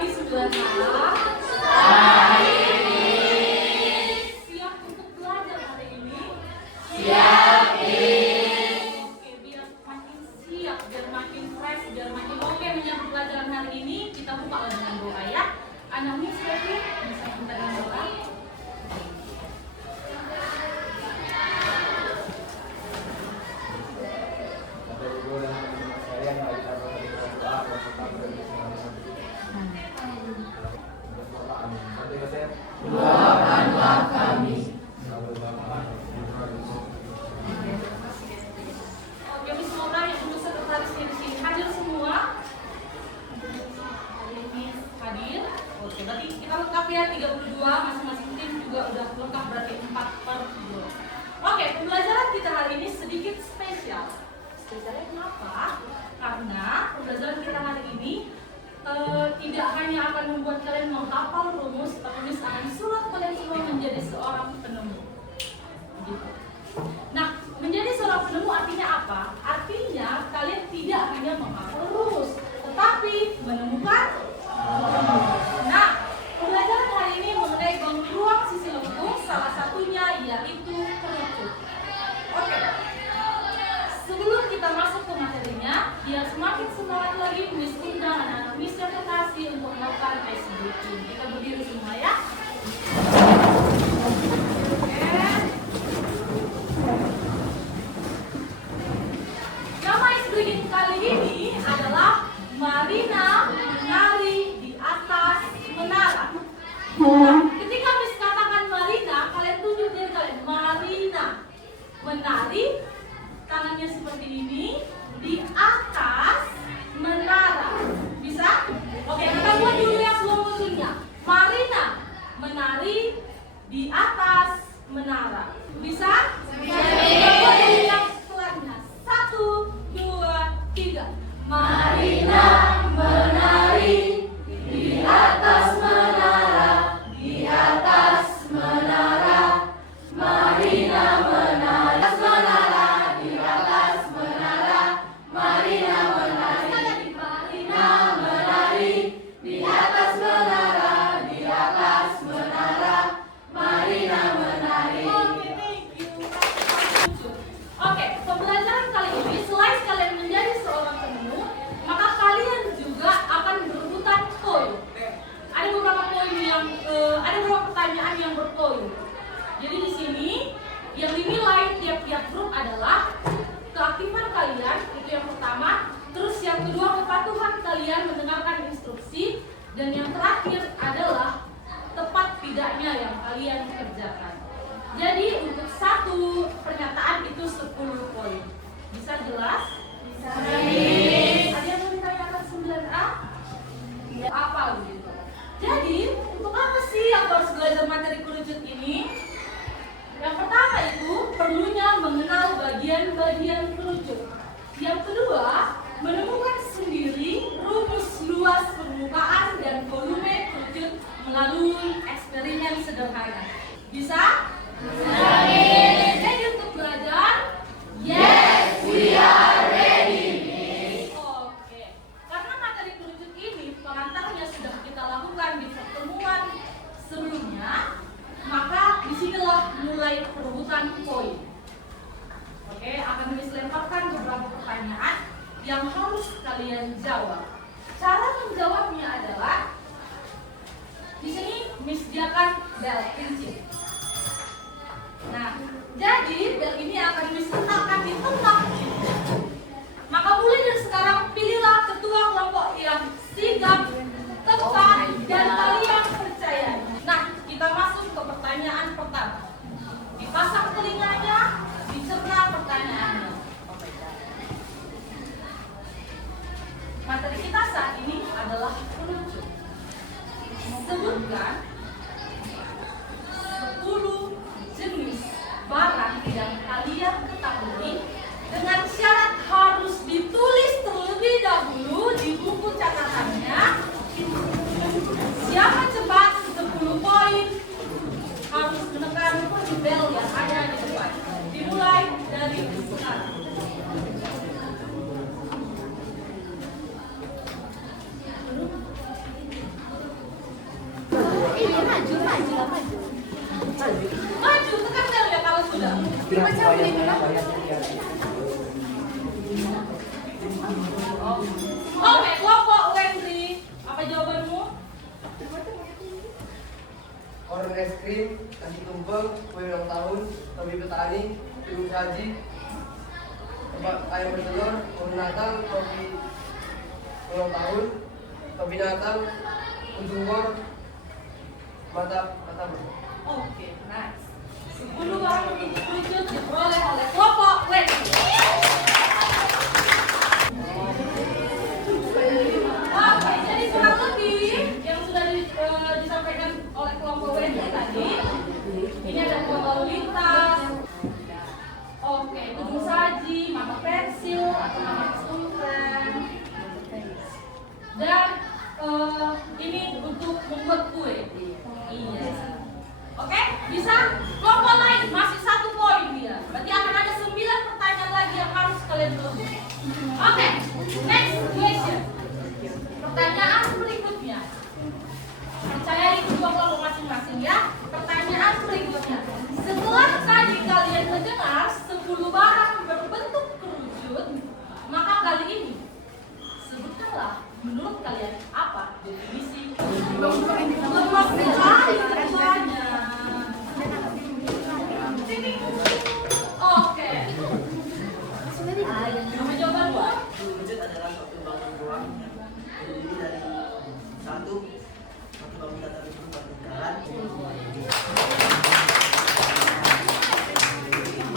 pagi 9A. Siap untuk belajar hari ini? Siap. Oke, biar makin siap, biar makin fresh, biar makin oke menyambut pelajaran hari ini, kita buka dengan doa ya. Anak Miss Devi bisa minta dengan doa. Doakanlah kami. Oke, Miss Mona yang untuk sekretarisnya di sini hadir semua. Miss hadir. Oke, berarti kita lengkap ya 32, masing-masing tim juga udah lengkap berarti 4/2. Oke, pembelajaran kita hari ini sedikit spesial. Spesialnya kenapa? Karena pembelajaran kita hari ini tidak hanya akan membuat kalian menghafal rumus, tapi Miss akan surat kalian semua menjadi seorang penemu. Gitu. Nah, menjadi seorang penemu artinya apa? Artinya kalian tidak hanya menghafal rumus, tetapi menemukan rumus. Nah, pembelajaran hari ini mengenai ruang sisi lengkung, salah satunya yaitu kerucut. Oke. Sebelum kita masuk ke materinya, biar semakin semangat lagi, Miss undang anak-anak Miss yang terkasih untuk melakukan ice breaking. Kita berdiri semua ya. Nama ice breaking kali ini adalah Marina menari di atas menara. Nah, ketika Miss katakan Marina, kalian tunjuk diri kalian. Marina menari, tangannya seperti ini di atas menara. Bisa? Oke, kita buat dulu yang slow motionnya. Marina menari di atas menara. Bisa? Kita buat dulu yang pelannya. 1, 2, 3. Marina menari di atas menara, di atas menara. Marina menari di atas menara, di atas menara. Marina menari, Marina menari di atas menara, di atas menara. Marina menari. Oke, thank you. Oke, pembelajaran kali ini selain kalian menjadi seorang penemu, maka kalian juga akan berebutan poin. Ada beberapa poin yang ada beberapa pertanyaan yang berpoin. Jadi di sini yang dinilai tiap-tiap grup adalah keaktifan kalian, itu yang pertama. Terus yang kedua, kepatuhan kalian mendengarkan instruksi. Dan yang terakhir adalah tepat tidaknya yang kalian kerjakan. Jadi untuk satu pernyataan itu 10 poin. Bisa jelas? Bisa. Ada yang mau ditanyakan 9A? Apa gitu? Jadi untuk apa sih aku harus belajar materi kerucut ini? Yang pertama itu perlunya mengenal bagian-bagian kerucut. Yang kedua, menemukan sendiri rumus luas permukaan dan volume kerucut melalui eksperimen sederhana. Bisa? Ready untuk belajar? Yes, we are ready, Miss. Oke. Karena materi kerucut ini pengantarnya sudah kita lakukan di pertemuan sebelumnya, maka disinilah mulai perebutan poin. Oke, akan Miss lemparkan beberapa pertanyaan yang harus kalian jawab. Cara menjawabnya adalah di sini Miss sediakan bel prinsip. Nah, jadi bel ini akan Miss letakkan di tempat ini. Maka mulai dari sekarang pilihlah ketua kelompok yang sigap, tepat, dan kalian percaya. Nah, kita masuk ke pertanyaan pertama. Dipasang telinganya, dicerna pertanyaannya. Materi kita saat ini adalah kerucut. Sebutkan 10 jenis barang yang kalian ketahui dengan syarat harus ditulis terlebih dahulu di buku catatannya. Siapa cepat 10 poin harus menekan bel yang ada di depan. Dimulai dari sekarang. Maju, tekan bel ya kalau sudah. Oke, kelompok Wendy. Apa jawabanmu? Orang es krim, nasi tumpeng, kue ulang tahun, topi petani, ibu saji, ayam bertelur, pohon Natal, topi ulang tahun, topi Natal, ujung bor, mata. Oke, nice. 10 barang berbentuk lucu diperoleh oleh kelompok Wendy. Oke, jadi kurang lebih yang sudah disampaikan oleh kelompok Wendy tadi. Ini ada kelompok lalu lintas. Oke, gedung saji, mama pensil atau mama sultan. Dan ini untuk membuat kue. Iya. Oke, bisa? Kelompok lain masih 1 poin dia. Berarti akan ada 9 pertanyaan lagi yang harus kalian jawab. Oke, next question. Pertanyaan berikutnya. Percayai kedua kelompok masing-masing ya. Pertanyaan berikutnya. Setelah tadi kalian mendengar 10 barang berbentuk kerucut, maka kali ini sebutkanlah menurut kalian apa definisi lemak banyak. Oke. Nama jawabanmu? Kerucut adalah suatu bangun ruang yang terdiri dari satu bangun datar bentuk lingkaran.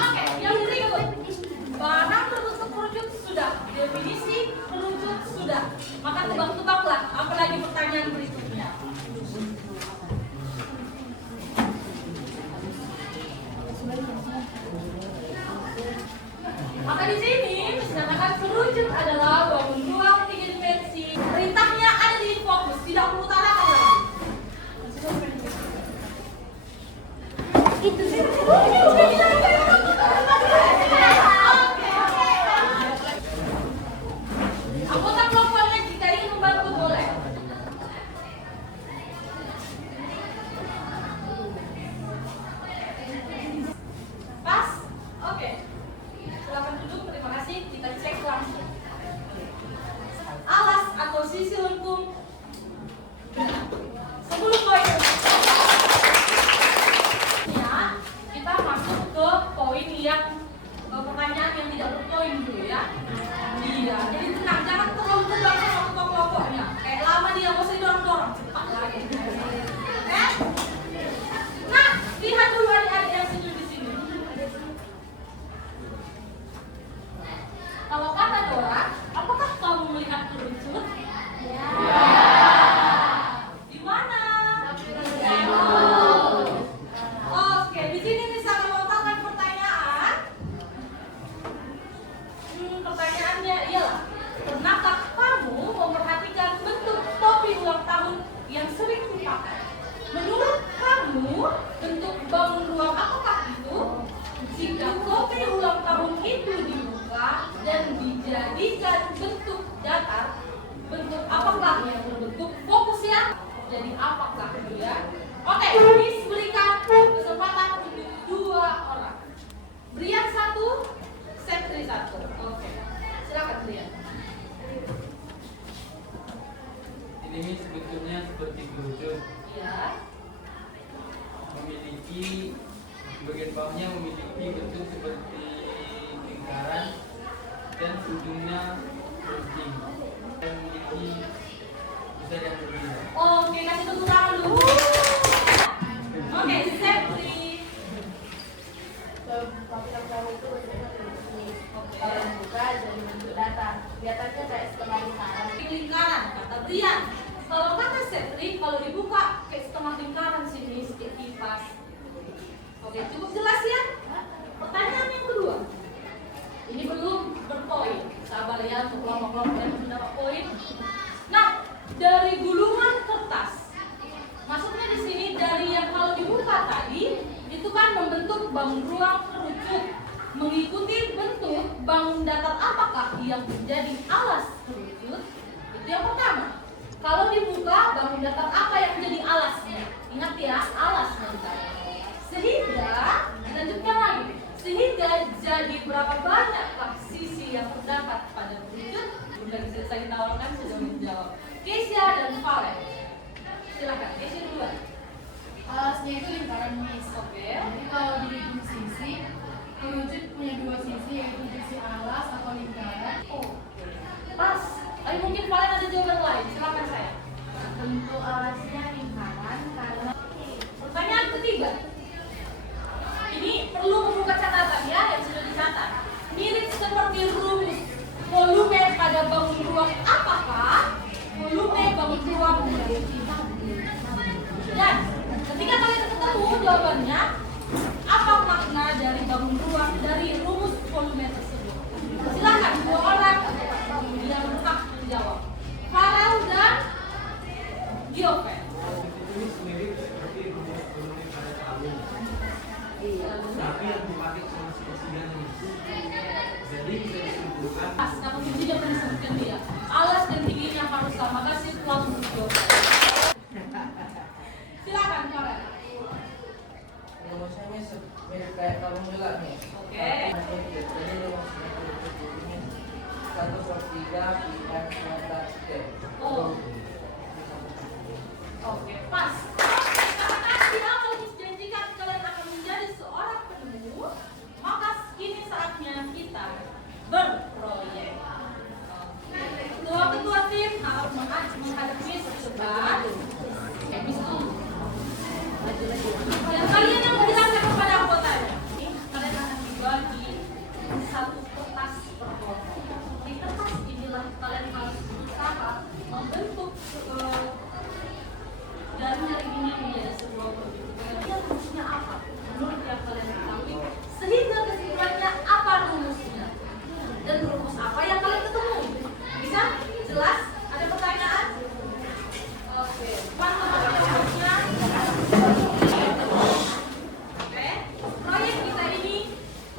Oke, yang berikut. Barang berbentuk kerucut sudah, definisi kerucut sudah. Maka tebak-tebaklah apa lagi pertanyaan berikutnya. Maka di sini disatakan kerucut adalah bangun ruang 3 dimensi. Perintahnya ada di fokus, tidak mengutarakan lagi. Itu sih. Anggota kelompoknya jika ingin membantu boleh. Pas? Oke. Silakan duduk, terima kasih. Kita cek langsung. Alas atau sisi lengkung. 10 poin. Ya, kita masuk ke poin yang pertanyaan yang tidak berpoin dulu ya. Iya, jadi tenang, jangan terlalu tegang sama kelompoknya. Kayak lama dia nggak usah dorong-dorong, cepat lagi. Nah, lihat dulu adik-adik yang setuju di sini. Kalau kata Dora, apakah kamu melihat kerucut? Ya. Di mana? Oke, di sini bisa melontarkan pertanyaan. Pertanyaannya ialah, pernahkah kamu memperhatikan bentuk topi ulang tahun yang sering dipakai? Menurut kamu, bentuk bangun ruang apakah itu? Jika topi ulang tahun itu dibuka dan dijadikan bentuk datar, bentuk apakah yang berbentuk fokus ya? Jadi apakah dia? Oke, Miss berikan kesempatan untuk 2 orang. Brian 1, Setri 1. Oke, silakan Brian. Ini sebetulnya seperti kerucut. Ya. Memiliki bagian bawahnya memiliki bentuk seperti lingkaran dan ujungnya runcing dan memiliki bisa yang berbeda. Oke, kasih tepuk tangan dulu. Oke, Setri. Topi ulang tahun itu bentuknya begini. Kalau dibuka jadi bentuk datar. Datarnya kayak setengah lingkaran. Lingkaran, kata Brian. Kalau kata Setri, kalau dibuka kayak setengah lingkaran sini, sedikit kipas. Oke, cukup jelas ya? Pertanyaan yang kedua. Ini belum berpoin. Sabar ya, untuk kelompok-kelompok yang mendapat poin. Nah, dari gulungan kertas. Maksudnya di sini dari yang kalau dibuka tadi, itu kan membentuk bangun ruang kerucut. Mengikuti bentuk bangun datar apakah yang menjadi alas kerucut? Itu yang pertama. Kalau dibuka bangun datar apa yang menjadi alasnya? Ingat ya, alasnya ditanya. dan Valen. Silakan, isi duluan. Alasnya itu lingkaran Miss. Oke. Jadi kalau dihitung sisi, wujud punya dua sisi, yaitu sisi alas atau lingkaran. Pas. Tapi mungkin Valen ada jawaban lain. Silakan saya. Bentuk alasnya lingkaran karena Pertanyaan ketiga. Ini perlu membuka catatan ya yang sudah dicatat. Mirip seperti rumus volume pada bangun ruang. Apakah volume bangun ruang? Dan ketika kalian ketemu jawabannya, apa makna dari bangun ruang dari rumus volume tersebut? Silakan dua orang yang berhak menjawab. Farel dan Gioven. Ini mirip seperti rumus volume pada tahun. Tapi yang dipakai cuma sepertiganya. Jadi bisa disimpulkan. Pas, kata kuncinya pernah disebutkan dia. Alas dan tingginya harus sama. Kasih peluang untuk Gioven. Silakan Farel. Rumusnya mirip kayak formula nih. Oke. Jadi rumusnya ini 1/3 pi f kuadrat T. Oh. Oke, pas. Karena tidak mau janjikan kalian akan menjadi seorang penemu, maka kini saatnya kita berproyek. Ketua tim harus menghadapi sesebat. Dan kalian yang menjelaskan kepada anggotanya, kalian akan dibagi satu kertas per kelompok. Di kertas inilah kalian harus berusaha membentuk dari ini menjadi sebuah perhitungan. Rumusnya apa? Menurut yang kalian ketahui, sehingga kesimpulannya apa rumusnya dan rumus apa yang kalian ketemu. Bisa? Jelas? Ada pertanyaan? Oke. Rumusnya. Oke. Proyek kita ini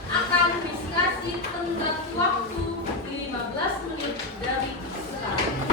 akan dikasih tenggat waktu 15 menit dari sekarang.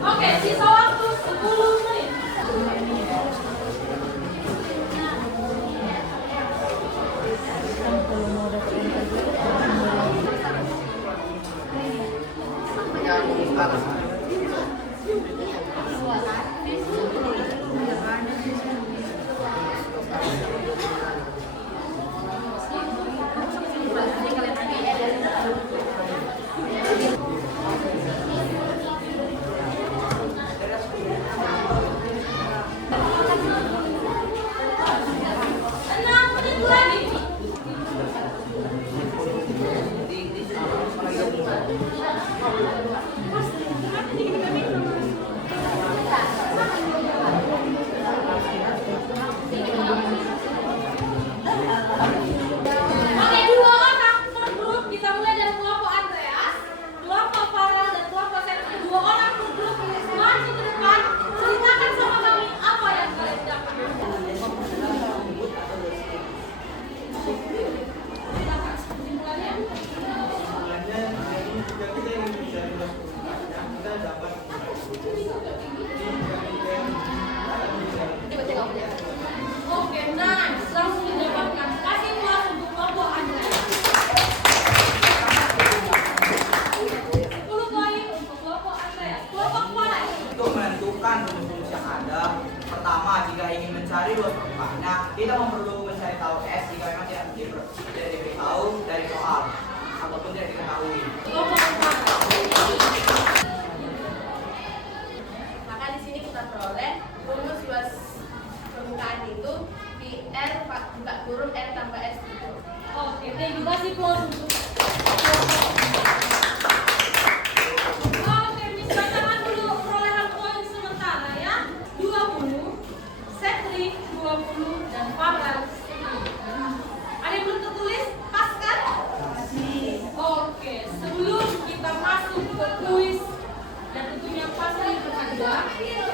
Oke, sisa waktu 10 menit. Biru.